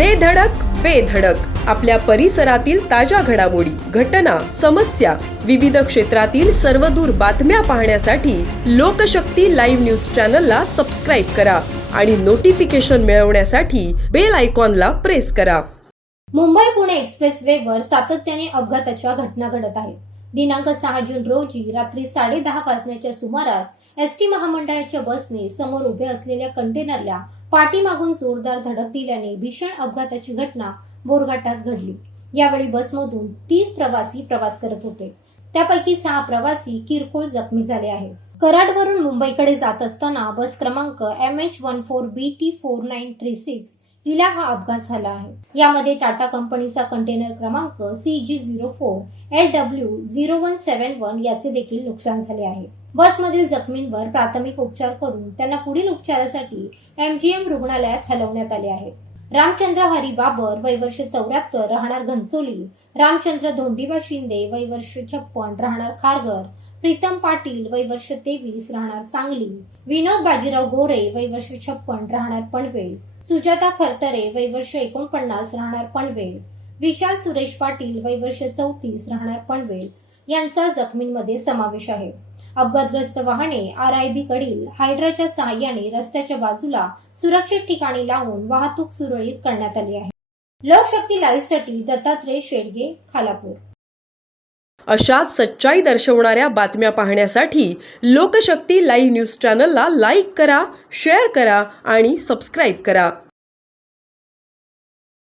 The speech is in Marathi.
दे धडक बेधडक आपल्या परिसरातील ताज्या घडामोडी घटना समस्या विविध क्षेत्रातील सर्वदूर बातम्या पाहण्यासाठी लोकशक्ती लाईव्ह न्यूज चॅनलला सबस्क्राईब करा आणि नोटिफिकेशन मिळवण्यासाठी बेल आयकॉनला प्रेस करा. मुंबई पुणे एक्सप्रेस वेवर सातत्याने अपघाताच्या घटना घडत आहेत. दिनांक सहा जून रोजी रात्री साडेदहा वाजण्याच्या सुमारास एस टी महामंडळाच्या बसने समोर उभे असलेल्या कंटेनरला पाठीमागून जोरदार धडक दिल्याने भीषण अपघाताची घटना बोरघाटात घडली. यावेळी बसमधून तीस प्रवासी प्रवास करत होते. त्यापैकी सहा प्रवासी किरकोळ जखमी झाले आहेत. कराडवरून मुंबईकडे जात असताना बस क्रमांक M H one four B T four nine three six हिला हा अपघात झाला आहे. यामध्ये टाटा कंपनीचा कंटेनर क्रमांक C G zero four L W zero one seven one याचे देखील नुकसान झाले आहे. बसमधील जखमींवर प्राथमिक उपचार करून त्यांना पुढील उपचारासाठी एमजीएम रुग्णालयात हलवण्यात आले आहे. रामचंद्र हरी बाबर वय वर्ष चौऱ्याहत्तर राहणार घनसोली. रामचंद्र धोंडीबा शिंदे वय वर्ष छप्पन राहणार खारघर. प्रीतम पाटील वय वर्ष तेवीस राहणार सांगली. विनोद बाजीराव गोरे वय वर्ष छप्पन राहणार पनवेल. सुजाता खरतरे वय वर्ष एकोणपन्नास राहणार पनवेल. विशाल सुरेश पाटील वय वर्ष चौतीस राहणार पनवेल. यांचा जखमींमध्ये समावेश आहे. अपघातग्रस्त वाहने आर आय बी कडील हायड्राच्या सहाय्याने रस्त्याच्या बाजूला सुरक्षित ठिकाणी लावून वाहतूक सुरळीत करण्यात आली आहे. लोकशक्ती लाईव्हसाठी दत्तात्रय शेडगे खालापूर. अशाच सच्चाई दर्शवणाऱ्या बातम्या पाहण्यासाठी लोकशक्ती लाईव्ह न्यूज चॅनलला लाईक करा शेअर करा आणि सबस्क्राईब करा.